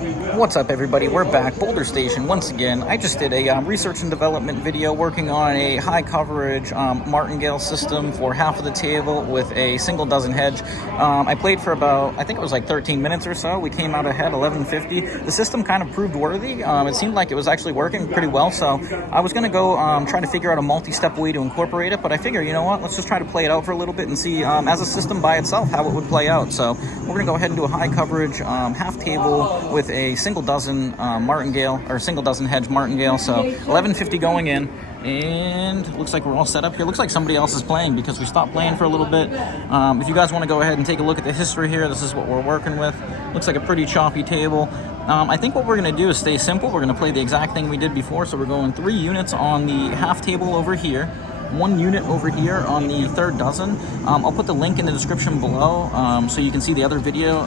What's up, everybody? We're back, Boulder Station once again. I just did a research and development video working on a high coverage Martingale system for half of the table with a single dozen hedge. I played for about, I think it was like 13 minutes or so. We came out ahead 1150. The system kind of proved worthy. It seemed like it was actually working pretty well, so I was going to go try to figure out a multi-step way to incorporate it, but I figured, you know what, let's just try to play it out for a little bit and see as a system by itself how it would play out. So we're going to go ahead and do a high coverage half table with a single dozen Martingale, or single dozen hedge Martingale. So 1150 going in, and looks like we're all set up here. Looks like somebody else is playing because we stopped playing for a little bit. If you guys want to go ahead and take a look at the history here, this is what we're working with. Looks like a pretty choppy table. I think what we're going to do is stay simple. We're going to play the exact thing we did before. So we're going 3 units on the half table over here, 1 unit over here on the third dozen. I'll put the link in the description below so you can see the other video.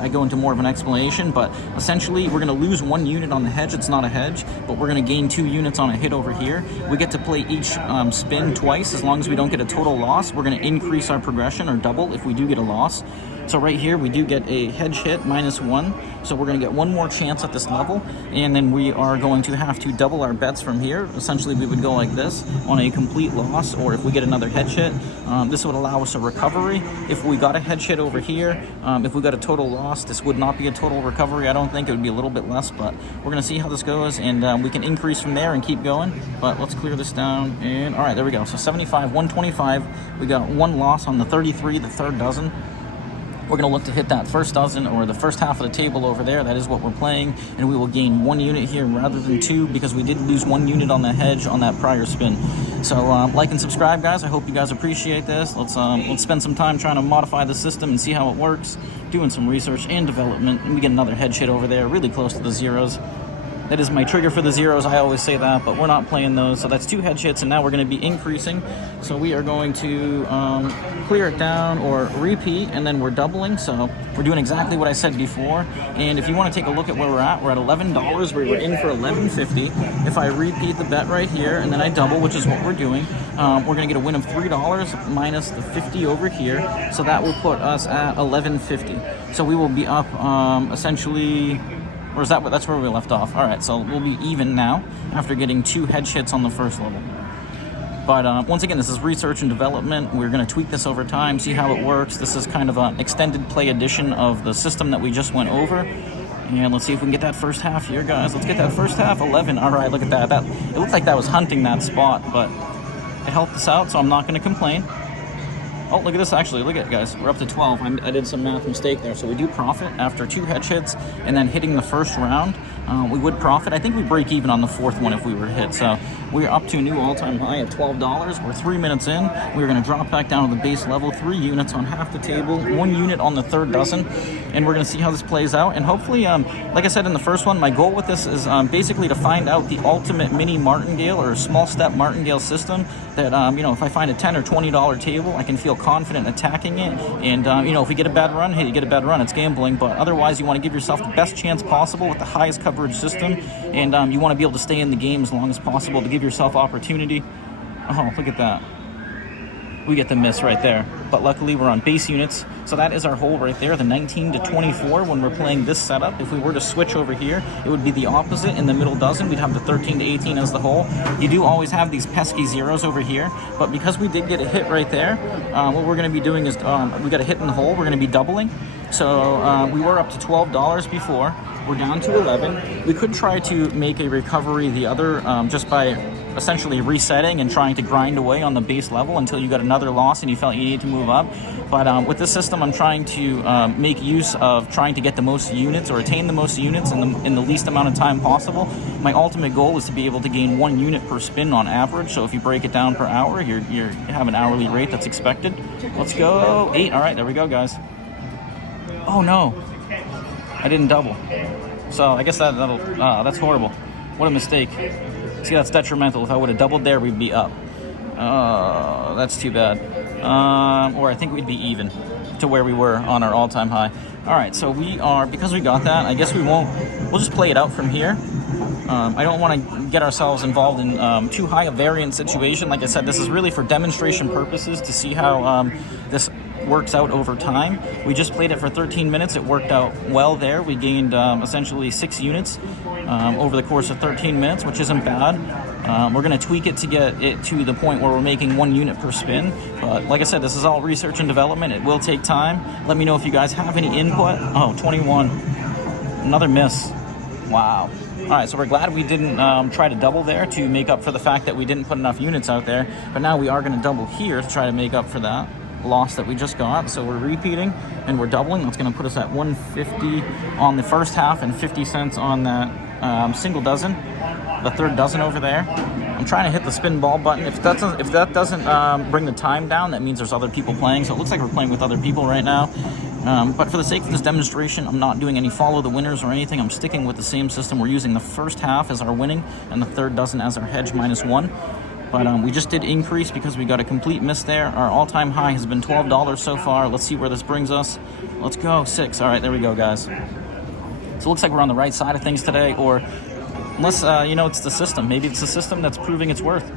I go into more of an explanation, but essentially we're going to lose 1 unit on the hedge. It's not a hedge, but we're going to gain 2 units on a hit over here. We get to play each spin twice. As long as we don't get a total loss, we're going to increase our progression or double if we do get a loss. So right here we do get a hedge hit -1, so we're going to get 1 more chance at this level, and then we are going to have to double our bets from here. Essentially we would go like this on a complete loss, or if we get another hedge hit, this would allow us a recovery. If we got a hedge hit over here, if we got a total loss, this would not be a total recovery. I don't think. It would be a little bit less, but we're going to see how this goes, and we can increase from there and keep going. But let's clear this down, and all right, there we go. So 75, 125, we got 1 loss on the 33, the third dozen. We're going to look to hit that first dozen, or the first half of the table over there. That is what we're playing, and we will gain 1 unit here rather than 2 because we did lose 1 unit on the hedge on that prior spin. So like and subscribe, guys. I hope you guys appreciate this. Let's spend some time trying to modify the system and see how it works, doing some research and development, and we get another hedge hit over there really close to the zeros. That is my trigger for the zeros. I always say that, but we're not playing those. So that's 2 hedge hits, and now we're going to be increasing. So we are going to clear it down or repeat, and then we're doubling. So we're doing exactly what I said before. And if you want to take a look at where we're at $11. We were in for $11.50. If I repeat the bet right here, and then I double, which is what we're doing, we're going to get a win of $3 minus the 50 over here. So that will put us at $11.50. So we will be up essentially... Or is that's where we left off? All right, so we'll be even now after getting 2 hedge hits on the first level. But once again, this is research and development. We're going to tweak this over time, see how it works. This is kind of an extended play edition of the system that we just went over. And let's see if we can get that first half here, guys. Let's get that first half, 11. All right, look at that. It looked like that was hunting that spot, but it helped us out, so I'm not going to complain. Oh, look at this, actually. Look at it, guys. We're up to 12. I did some math mistake there. So we do profit after 2 hedge hits and then hitting the first round. We would profit. I think we break even on the 4th one if we were to hit. So we're up to a new all-time high of $12. We're 3 minutes in. We're going to drop back down to the base level. 3 units on half the table, 1 unit on the third dozen. And we're going to see how this plays out. And hopefully, like I said in the first one, my goal with this is basically to find out the ultimate mini Martingale or small step Martingale system that, you know, if I find a $10 or $20 table, I can feel confident attacking it. And you know, if we get a bad run, hey, you get a bad run, it's gambling, but otherwise you want to give yourself the best chance possible with the highest coverage system, and you want to be able to stay in the game as long as possible to give yourself opportunity. Oh, look at that, we get the miss right there, but luckily we're on base units. So that is our hole right there, the 19 to 24 when we're playing this setup. If we were to switch over here, it would be the opposite. In the middle dozen, we'd have the 13 to 18 as the hole. You do always have these pesky zeros over here, but because we did get a hit right there, what we're going to be doing is we got a hit in the hole, we're going to be doubling. So we were up to $12 before. We're down to 11. We could try to make a recovery the other just by essentially resetting and trying to grind away on the base level until you got another loss and you felt you needed to move up. But with this system, I'm trying to make use of trying to get the most units or attain the most units in the least amount of time possible. My ultimate goal is to be able to gain 1 unit per spin on average. So if you break it down per hour, you have an hourly rate that's expected. Let's go 8. All right, there we go, guys. Oh no, I didn't double. So I guess that's horrible. What a mistake. See, that's detrimental. If I would have doubled there, we'd be up. That's too bad. Or I think we'd be even to where we were on our all-time high. All right, so because we got that, I guess we'll just play it out from here. I don't want to get ourselves involved in too high a variance situation. Like I said, this is really for demonstration purposes to see how this works out over time. We just played it for 13 minutes. It worked out well there. We gained essentially 6 units over the course of 13 minutes, which isn't bad. We're going to tweak it to get it to the point where we're making 1 unit per spin. But like I said, this is all research and development. It will take time. Let me know if you guys have any input. Oh, 21. Another miss. Wow. All right, so we're glad we didn't try to double there to make up for the fact that we didn't put enough units out there. But now we are going to double here to try to make up for that loss that we just got. So we're repeating and we're doubling. That's going to put us at 150 on the first half and 50 cents on that single dozen, the third dozen over there. I'm trying to hit the spin ball button. If that doesn't bring the time down, that means there's other people playing. So it looks like we're playing with other people right now. But for the sake of this demonstration, I'm not doing any follow the winners or anything. I'm sticking with the same system. We're using the first half as our winning and the third dozen as our hedge -1. But we just did increase because we got a complete miss there. Our all-time high has been $12 so far. Let's see where this brings us. Let's go, 6. All right, there we go, guys. So it looks like we're on the right side of things today, or unless, it's the system. Maybe it's the system that's proving its worth.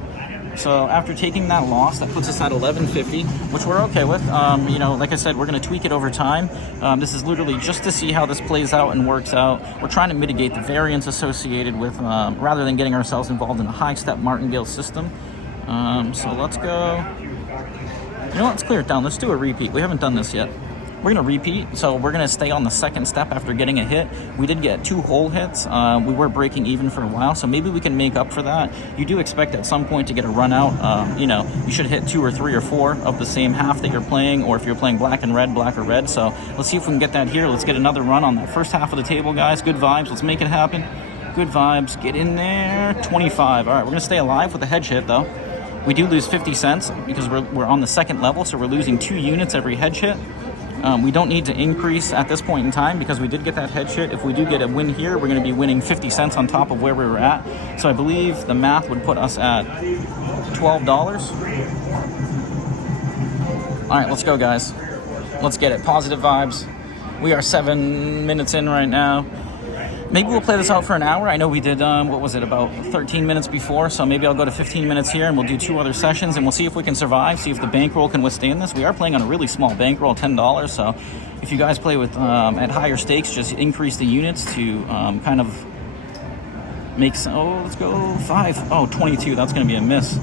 So after taking that loss, that puts us at 1150, which we're okay with. Like I said, we're going to tweak it over time. This is literally just to see how this plays out and works out. We're trying to mitigate the variance associated with, rather than getting ourselves involved in a high-step martingale system. So let's go. You know what? Let's clear it down. Let's do a repeat. We haven't done this yet. We're going to repeat, so we're going to stay on the second step after getting a hit. We did get 2 whole hits. We were breaking even for a while, so maybe we can make up for that. You do expect at some point to get a run out. You should hit 2 or 3 or 4 of the same half that you're playing, or if you're playing black and red, black or red. So let's see if we can get that here. Let's get another run on that first half of the table, guys. Good vibes. Let's make it happen. Good vibes. Get in there. 25. All right, we're going to stay alive with a hedge hit, though. We do lose 50 cents because we're on the second level, so we're losing 2 units every hedge hit. We don't need to increase at this point in time because we did get that hedge hit. If we do get a win here, we're going to be winning 50 cents on top of where we were at. So I believe the math would put us at $12. All right, let's go, guys. Let's get it. Positive vibes. We are 7 minutes in right now. Maybe we'll play this out for an hour. I know we did, about 13 minutes before, so maybe I'll go to 15 minutes here and we'll do 2 other sessions and we'll see if we can survive, see if the bankroll can withstand this. We are playing on a really small bankroll, $10, so if you guys play with at higher stakes, just increase the units to kind of make some, let's go 5. Oh, 22, that's going to be a miss.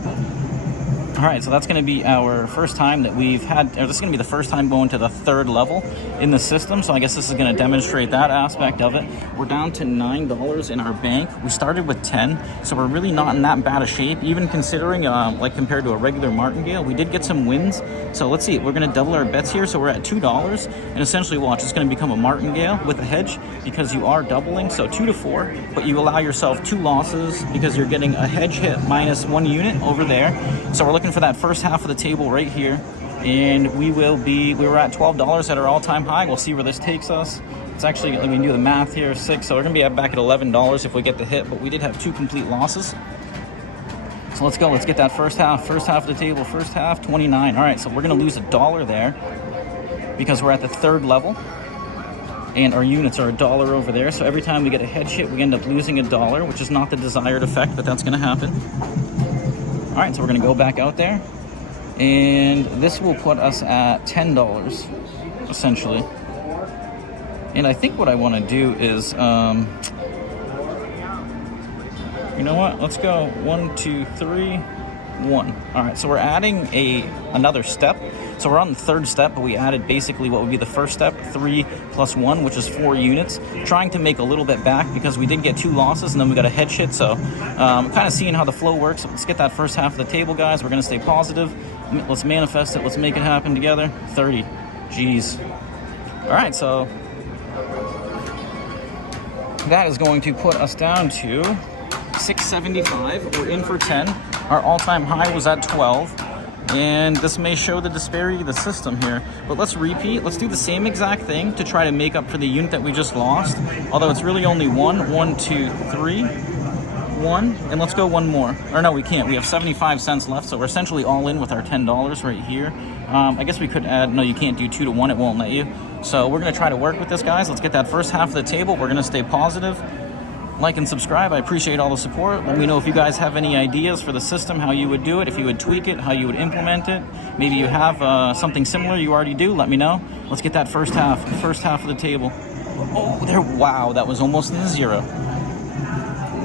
All right, so that's going to be our first time that we've had, or this is going to be the first time going to the third level in the system. So I guess this is going to demonstrate that aspect of it. We're down to $9 in our bank. We started with 10, so we're really not in that bad a shape, even considering compared to a regular martingale. We did get some wins. So let's see, we're going to double our bets here. So we're at $2, and essentially watch, it's going to become a martingale with a hedge because you are doubling. So 2 to 4, but you allow yourself 2 losses because you're getting a hedge hit -1 unit over there. So we're looking for that first half of the table right here, and we were at $12 at our all-time high. We'll see where this takes us. It's actually, let me do the math here, 6, so we're gonna be back at $11 if we get the hit, but we did have 2 complete losses. So let's go, let's get that first half of the table. First half, 29. All right, so we're gonna lose $1 there because we're at the third level and our units are $1 over there. So every time we get a hedge hit, we end up losing $1, which is not the desired effect, but that's gonna happen. All right, so we're gonna go back out there, and this will put us at $10, essentially. And I think what I wanna do is, you know what, let's go 1, 2, 3, 1. All right, so we're adding another step. So we're on the third step, but we added basically what would be the first step, 3 + 1, which is 4 units. Trying to make a little bit back because we did get 2 losses and then we got a hedge hit. So kind of seeing how the flow works. Let's get that first half of the table, guys. We're gonna stay positive. Let's manifest it. Let's make it happen together. 30, jeez. All right, so that is going to put us down to 675. We're in for 10. Our all-time high was at 12. And this may show the disparity of the system here, but let's repeat. Let's do the same exact thing to try to make up for the unit that we just lost, although it's really only 1, 1, 2, 3, 1, and let's go 1 more. Or no, we can't. We have 75 cents left, so we're essentially all in with our $10 right here. I guess we could add, no, you can't do 2 to 1, it won't let you. So we're gonna try to work with this, guys. Let's get that first half of the table. We're gonna stay positive. like and subscribe. I appreciate all the support. Let me know if you guys have any ideas for the system, how you would do it, if you would tweak it, how you would implement it. Maybe you have something similar you already do. Let me know. Let's get that first half of the table. Oh, there! Wow, that was almost in the zero.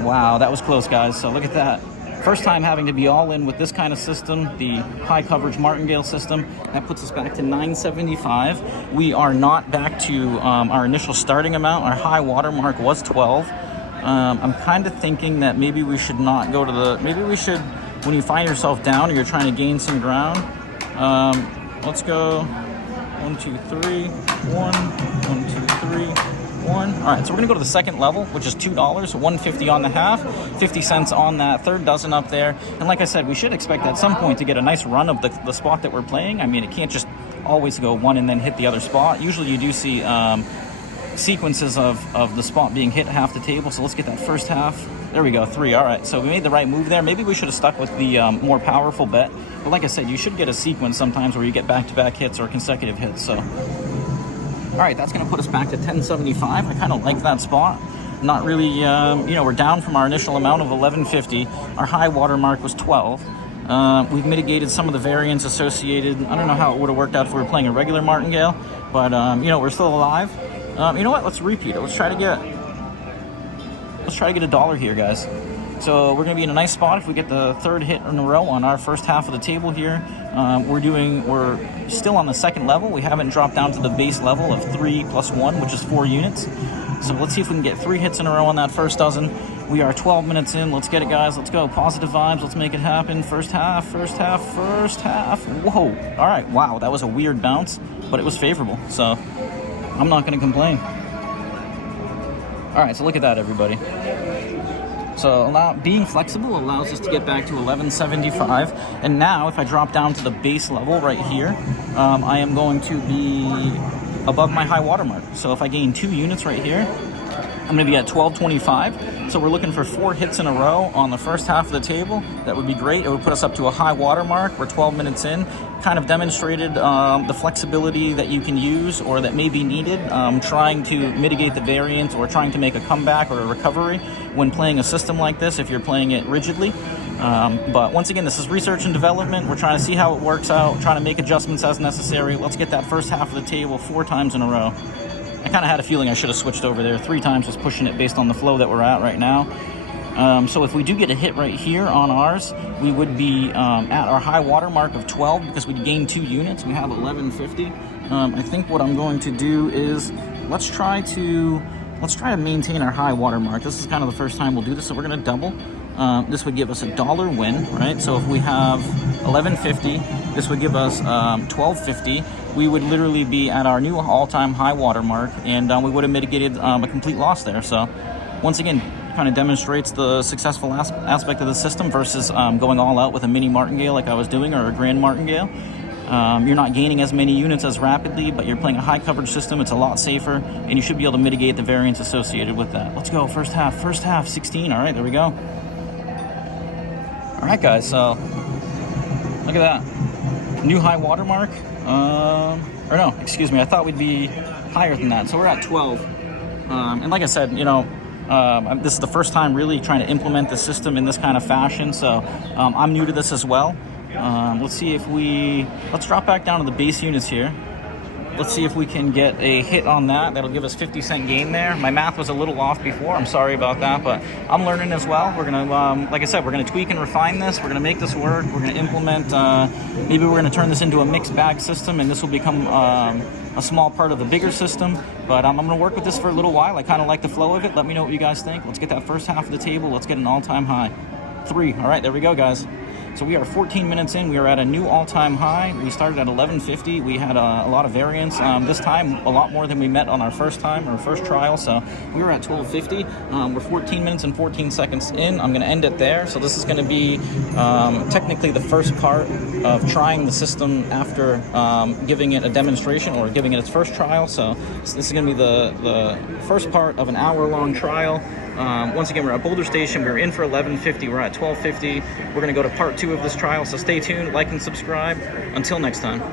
Wow, that was close, guys. So look at that. First time having to be all in with this kind of system, the high coverage Martingale system. That puts us back to 975. We are not back to our initial starting amount. Our high water mark was 12. I'm kind of thinking that maybe we should not go to the, maybe we should, when you find yourself down or you're trying to gain some ground, let's go 1, 2, 3, 1, 1, 2, 3, 1. All right, so we're gonna go to the second level, which is $2, $1.50 on the half, 50 cents on that third dozen up there. And like I said, we should expect at some point to get a nice run of the spot that we're playing. I mean, it can't just always go one and then hit the other spot. Usually you do see sequences of the spot being hit half the table. So let's get that first half. There we go, 3. All right, so we made the right move there. Maybe we should have stuck with the more powerful bet. But like I said, you should get a sequence sometimes where you get back-to-back hits or consecutive hits. So, all right, that's gonna put us back to 1075. I kind of like that spot. Not really, you know, we're down from our initial amount of 1150. Our high water mark was 12. We've mitigated some of the variance associated. I don't know how it would have worked out if we were playing a regular Martingale, but you know, we're still alive. You know what? Let's repeat it. Let's try to get $1 here, guys. So we're going to be in a nice spot if we get the third hit in a row on our first half of the table here. We're still on the second level. We haven't dropped down to the base level of 3 plus 1, which is 4 units. So let's see if we can get 3 hits in a row on that first dozen. We are 12 minutes in. Let's get it, guys. Let's go. Positive vibes. Let's make it happen. First half. Whoa. All right. Wow. That was a weird bounce, but it was favorable. So I'm not going to complain. All right. So look at that, everybody. So being flexible allows us to get back to 1175. And now if I drop down to the base level right here, I am going to be above my high water mark. So if I gain 2 units right here, I'm going to be at 1225. So we're looking for 4 hits in a row on the first half of the table. That would be great. It would put us up to a high water mark. We're 12 minutes in. Kind of demonstrated the flexibility that you can use or that may be needed trying to mitigate the variance or trying to make a comeback or a recovery when playing a system like this if you're playing it rigidly. But once again, this is research and development. We're trying to see how it works out, trying to make adjustments as necessary. Let's get that first half of the table 4 times in a row. I kind of had a feeling I should have switched over there. 3 times was pushing it based on the flow that we're at right now. So if we do get a hit right here on ours, we would be at our high water mark of 12 because we gained 2 units. We have 1150. I think what I'm going to do is let's try to maintain our high water mark. This is kind of the first time we'll do this, so we're going to double. This would give us $1 win, right? So if we have 1150, this would give us 1250. We would literally be at our new all-time high water mark, and we would have mitigated a complete loss there. So once again, kind of demonstrates the successful aspect of the system versus going all out with a mini Martingale like I was doing or a grand Martingale. You're not gaining as many units as rapidly, but you're playing a high coverage system. It's a lot safer, and you should be able to mitigate the variance associated with that. Let's go. First half, 16. All right, there we go. All right, guys, so look at that. New high water mark. Or no, excuse me, I thought we'd be higher than that. So we're at 12. And like I said, you know, this is the first time really trying to implement the system in this kind of fashion. So I'm new to this as well. Let's drop back down to the base units here. Let's see if we can get a hit on that. That'll give us 50-cent gain there. My math was a little off before. I'm sorry about that, but I'm learning as well. We're going to, like I said, we're going to tweak and refine this. We're going to make this work. We're going to implement, maybe we're going to turn this into a mixed bag system, and this will become a small part of the bigger system. But I'm going to work with this for a little while. I kind of like the flow of it. Let me know what you guys think. Let's get that first half of the table. Let's get an all-time high. 3. All right, there we go, guys. So we are 14 minutes in. We are at a new all-time high. We started at 1150. We had a lot of variance. This time, a lot more than we met on our first trial. So we were at 1250. We're 14 minutes and 14 seconds in. I'm going to end it there. So this is going to be technically the first part of trying the system after giving it a demonstration or giving it its first trial. So this is going to be the first part of an hour-long trial. Once again, we're at Boulder Station. We're in for 1150. We're at 1250. We're going to go to part 2 of this trial, so stay tuned, like and subscribe. Until next time.